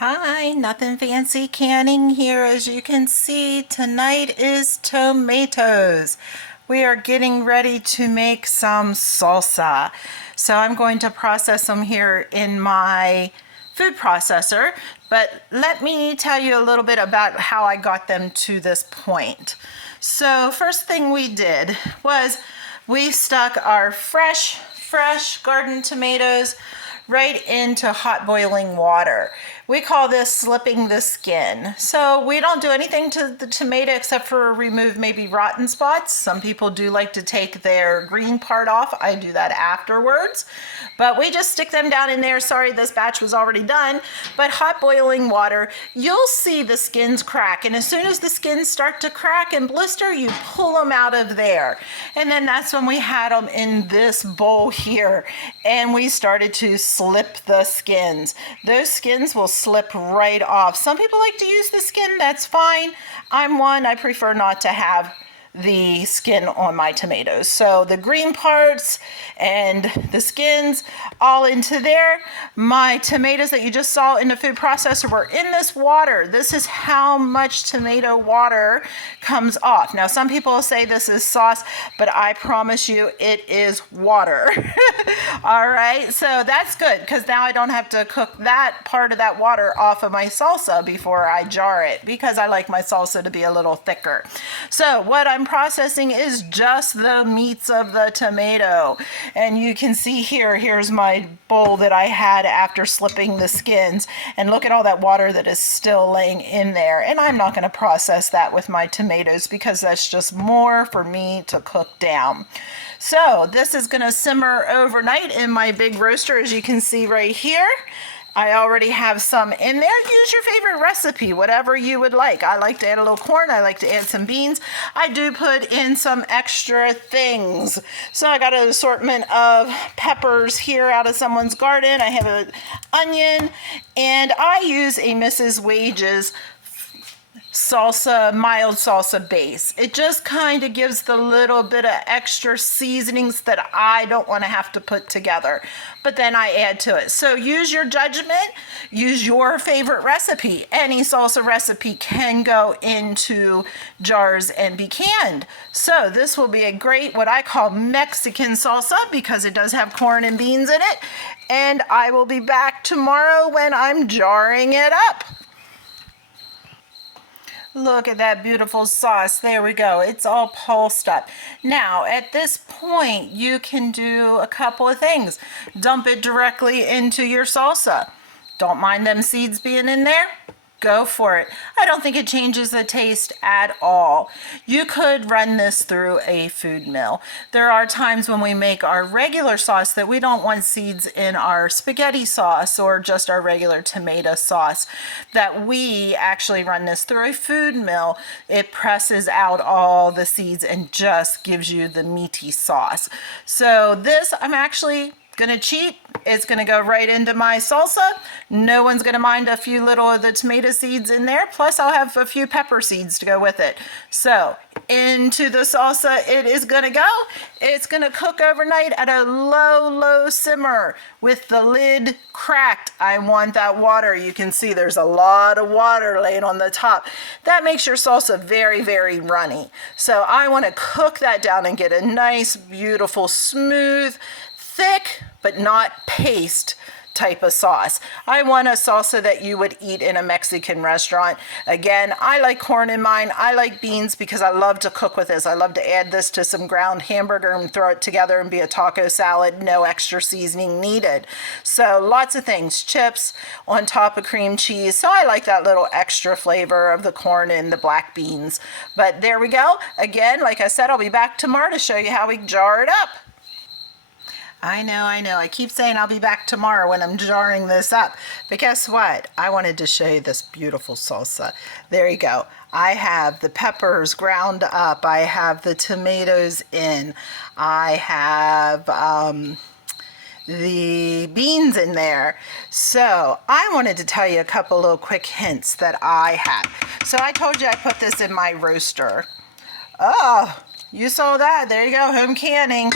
Hi, nothing fancy canning here. As you can see, tonight is tomatoes. We are getting ready to make some salsa. So I'm going to process them here in my food processor, but let me tell you a little bit about how I got them to this point. So first thing we did was we stuck our fresh garden tomatoes right into hot boiling water. We call this slipping the skin. So we don't do anything to the tomato except for remove maybe rotten spots. Some people do like to take their green part off. I do that afterwards. But we just stick them down in there. Sorry, this batch was already done. But hot boiling water, you'll see the skins crack. And as soon as the skins start to crack and blister, you pull them out of there. And then that's when we had them in this bowl here. And we started to slip the skins. Those skins will slip right off. Some people like to use the skin, that's fine. I'm one, I prefer not to have the skin on my tomatoes. So the green parts and the skins all into there. My tomatoes that you just saw in the food processor were in this water. This is how much tomato water comes off. Now some people say this is sauce, but I promise you it is water. All right, so that's good because now I don't have to cook that part of that water off of my salsa before I jar it, because I like my salsa to be a little thicker. So what I'm processing is just the meats of the tomato. And you can see here's my bowl that I had after slipping the skins. And look at all that water that is still laying in there. And I'm not going to process that with my tomatoes because that's just more for me to cook down. So this is going to simmer overnight in my big roaster, as you can see right here. I already have some in there. Use your favorite recipe, whatever you would like. I like to add a little corn. I like to add some beans. I do put in some extra things. So I got an assortment of peppers here out of someone's garden. I have an onion, and I use a Mrs. Wages salsa, mild salsa base. It just kind of gives the little bit of extra seasonings that I don't want to have to put together, but then I add to it. So use your judgment, use your favorite recipe. Any salsa recipe can go into jars and be canned. So this will be a great, what I call Mexican salsa, because it does have corn and beans in it. And I will be back tomorrow when I'm jarring it up. Look at that beautiful sauce. There we go. It's all pulsed up. Now, at this point, you can do a couple of things. Dump it directly into your salsa. Don't mind them seeds being in there. Go for it. I don't think it changes the taste at all. You could run this through a food mill. There are times when we make our regular sauce that we don't want seeds in our spaghetti sauce or just our regular tomato sauce, that we actually run this through a food mill. It presses out all the seeds and just gives you the meaty sauce. So this, I'm actually gonna cheat. It's gonna go right into my salsa. No one's gonna mind a few little of the tomato seeds in there. Plus I'll have a few pepper seeds to go with it. So into the salsa it is gonna go. It's gonna cook overnight at a low simmer with the lid cracked. I want that water. You can see there's a lot of water laying on the top. That makes your salsa very, very runny. So I want to cook that down and get a nice, beautiful, smooth, thick but not paste type of sauce. I want a salsa that you would eat in a Mexican restaurant. Again, I like corn in mine. I like beans because I love to cook with this. I love to add this to some ground hamburger and throw it together and be a taco salad. No extra seasoning needed. So lots of things. Chips on top of cream cheese. So I like that little extra flavor of the corn and the black beans. But there we go. Again, like I said, I'll be back tomorrow to show you how we jar it up. I know. I keep saying I'll be back tomorrow when I'm jarring this up. But guess what? I wanted to show you this beautiful salsa. There you go. I have the peppers ground up. I have the tomatoes in. I have the beans in there. So I wanted to tell you a couple little quick hints that I have. So I told you I put this in my roaster. Oh, you saw that. There you go. Home canning.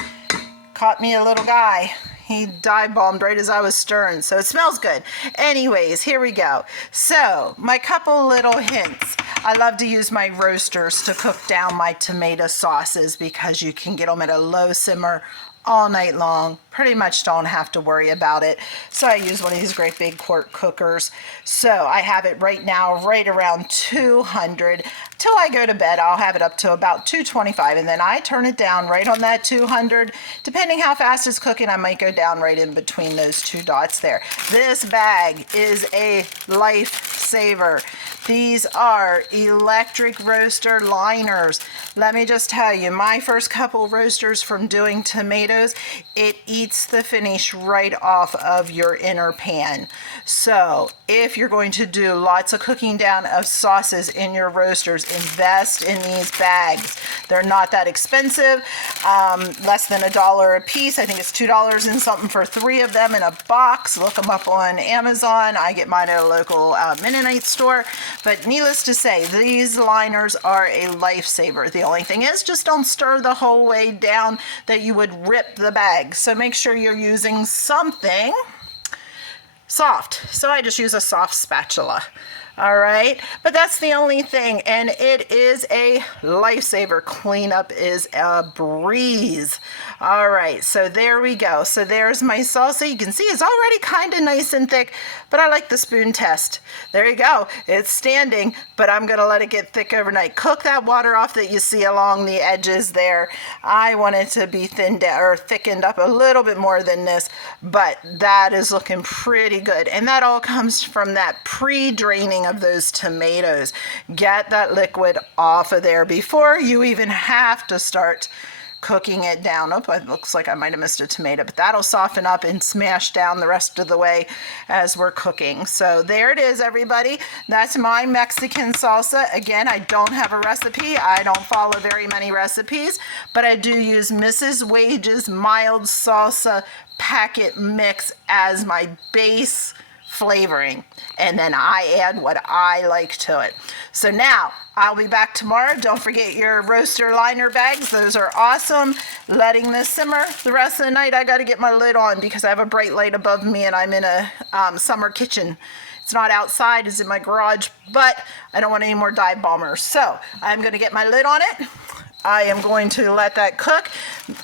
Caught me a little guy. He dive bombed right as I was stirring, so it smells good. Anyways, here we go. So my couple little hints. I love to use my roasters to cook down my tomato sauces because you can get them at a low simmer all night long. Pretty much don't have to worry about it. So I use one of these great big quart cookers. So I have it right now right around 200. Till I go to bed, I'll have it up to about 225, and then I turn it down right on that 200. Depending how fast it's cooking, I might go down right in between those two dots there. This bag is a lifesaver. These are electric roaster liners. Let me just tell you, my first couple roasters from doing tomatoes, it eats the finish right off of your inner pan. So if you're going to do lots of cooking down of sauces in your roasters, invest in these bags. They're not that expensive, less than $1 a piece. I think it's $2 and something for 3 of them in a box. Look them up on Amazon. I get mine at a local Mennonite store. But needless to say, these liners are a lifesaver. The only thing is, just don't stir the whole way down that you would rip the bag. So make sure you're using something soft. So I just use a soft spatula. All right, but that's the only thing, and it is a lifesaver. Cleanup is a breeze. All right, so there we go. So there's my salsa. You can see it's already kind of nice and thick, but I like the spoon test. There you go. It's standing, but I'm gonna let it get thick overnight. Cook that water off that you see along the edges there. I want it to be thinned or thickened up a little bit more than this, but that is looking pretty good, and that all comes from that pre-draining of those tomatoes. Get that liquid off of there before you even have to start cooking it down. Oh, it looks like I might have missed a tomato, but that'll soften up and smash down the rest of the way as we're cooking. So there it is, everybody. That's my Mexican salsa. Again, I don't have a recipe. I don't follow very many recipes, but I do use Mrs. Wage's mild salsa packet mix as my base flavoring, and then I add what I like to it. So now I'll be back tomorrow. Don't forget your roaster liner bags. Those are awesome. Letting this simmer the rest of the night. I got to get my lid on because I have a bright light above me and I'm in a summer kitchen. It's not outside, it's in my garage, but I don't want any more dive bombers. So I'm going to get my lid on it. I am going to let that cook.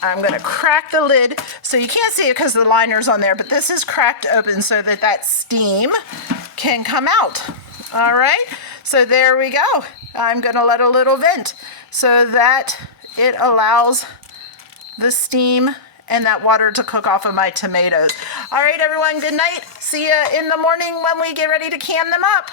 I'm going to crack the lid. So you can't see it because the liner's on there, but this is cracked open so that that steam can come out. All right, so there we go. I'm going to let a little vent so that it allows the steam and that water to cook off of my tomatoes. All right, everyone, good night. See you in the morning when we get ready to can them up.